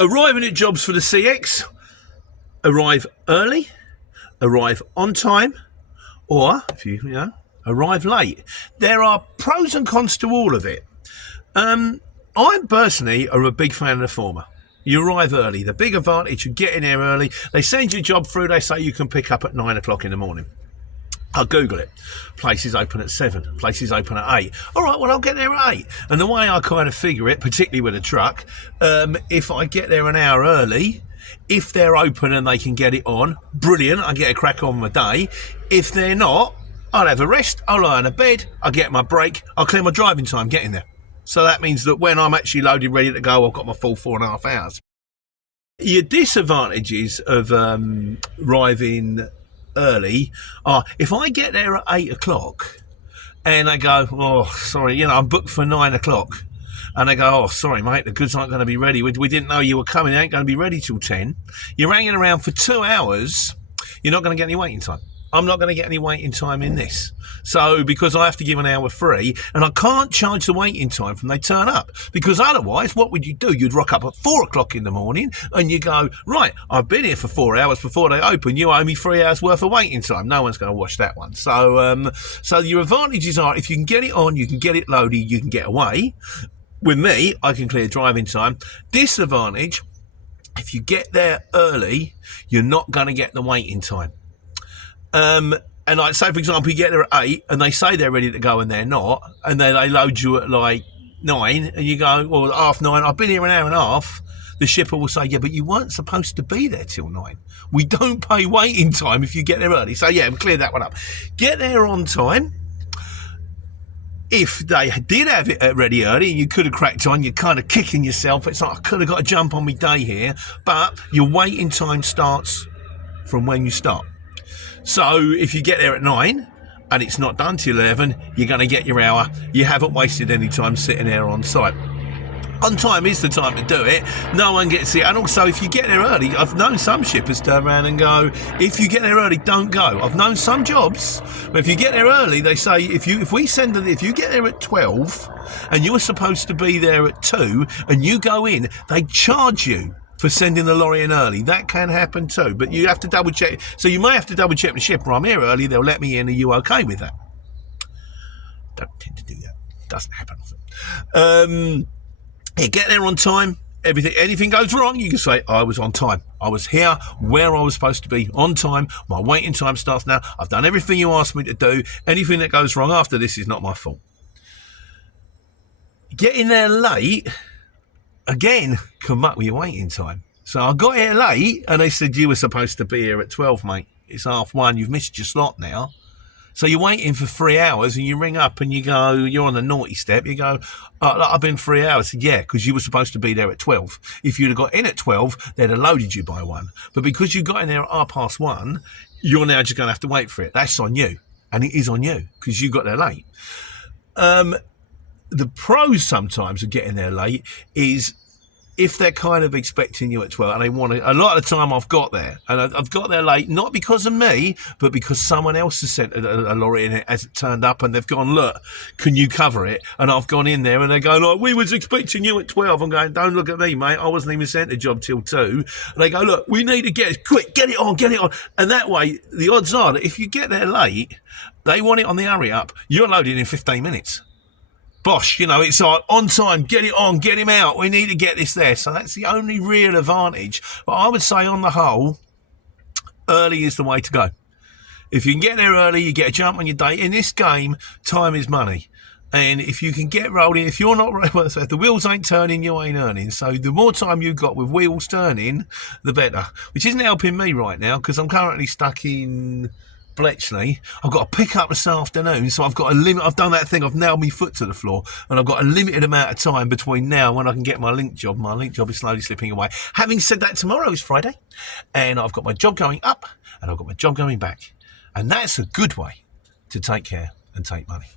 Arriving at jobs for the CX, arrive early, arrive on time, or, if you arrive late. There are pros and cons to all of it. I personally am a big fan of the former. You arrive early. The big advantage, you get in there early. They send your job through. They say you can pick up at 9 o'clock in the morning. I'll Google it. Places open at 7. Places open at 8. All right, well, I'll get there at 8. And the way I kind of figure it, particularly with a truck, if I get there an hour early, if they're open and they can get it on, brilliant, I get a crack on my day. If they're not, I'll have a rest, I'll lie on a bed, I'll get my break, I'll clear my driving time getting there. So that means that when I'm actually loaded, ready to go, I've got my full 4.5 hours. Your disadvantages of arriving early are, if I get there at 8 o'clock and I go, oh, sorry, I'm booked for 9 o'clock. And they go, oh, sorry, mate, the goods aren't going to be ready. We didn't know you were coming. They ain't going to be ready till 10. You're hanging around for 2 hours. You're not going to get any waiting time. I'm not going to get any waiting time in this. So, because I have to give an hour free, and I can't charge the waiting time from they turn up. Because otherwise, what would you do? You'd rock up at 4 o'clock in the morning, and you go, right, I've been here for 4 hours before they open. You owe me 3 hours worth of waiting time. No one's going to watch that one. So, so your advantages are, if you can get it on, you can get it loaded, you can get away. With me, I can clear driving time. Disadvantage, if you get there early, you're not going to get the waiting time. And like, say, for example, you get there at 8 and they say they're ready to go and they're not, and they load you at like 9 and you go, well, 9:30, I've been here an hour and a half. The shipper will say, yeah, but you weren't supposed to be there till 9. We don't pay waiting time if you get there early. So, yeah, clear that one up. Get there on time. If they did have it ready early and you could have cracked on, you're kind of kicking yourself. It's like, I could have got a jump on my day here. But your waiting time starts from when you start. So if you get there at 9 and it's not done till 11, you're going to get your hour. You haven't wasted any time sitting there on site. On time is the time to do it. No one gets it. And also, if you get there early, I've known some shippers turn around and go, if you get there early, don't go. I've known some jobs where if you get there early, they say, if you get there at 12 and you were supposed to be there at 2 and you go in, they charge you for sending the lorry in early. That can happen too, but you have to double check. So you may have to double check the shipper. I'm here early, they'll let me in. Are you okay with that? Don't tend to do that. Doesn't happen often. You get there on time. Anything goes wrong, you can say, I was on time. I was here where I was supposed to be on time. My waiting time starts now. I've done everything you asked me to do. Anything that goes wrong after this is not my fault. Getting there late, again, come up with your waiting time. So I got here late and they said, you were supposed to be here at 12, mate. It's 1:30. You've missed your slot now. So you're waiting for 3 hours and you ring up and you go, you're on the naughty step. You go, oh, I've been 3 hours. Yeah, because you were supposed to be there at 12. If you'd have got in at 12, they'd have loaded you by 1. But because you got in there at 1:30, you're now just going to have to wait for it. That's on you. And it is on you because you got there late. The pros sometimes of getting there late is if they're kind of expecting you at 12 and they want to, a lot of the time I've got there and I've got there late, not because of me, but because someone else has sent a lorry in, it hasn't turned up and they've gone, look, can you cover it? And I've gone in there and they go, like, we was expecting you at 12. I'm going, don't look at me, mate. I wasn't even sent a job till 2. And they go, look, we need to get it quick, get it on. And that way, the odds are that if you get there late, they want it on the hurry up, you're loaded in 15 minutes. Bosh, it's like on time, get it on, get him out. We need to get this there. So that's the only real advantage. But I would say on the whole, early is the way to go. If you can get there early, you get a jump on your day. In this game, time is money. And if you can get rolling, if you're not, well, so if the wheels ain't turning, you ain't earning. So the more time you've got with wheels turning, the better. Which isn't helping me right now because I'm currently stuck in Bletchley. I've got to pick up this afternoon, so I've got a limit. I've done that thing, I've nailed my foot to the floor, and I've got a limited amount of time between now and when I can get my link job. My link job is slowly slipping away. Having said that, tomorrow is Friday, and I've got my job going up, and I've got my job going back, and that's a good way to take care and take money.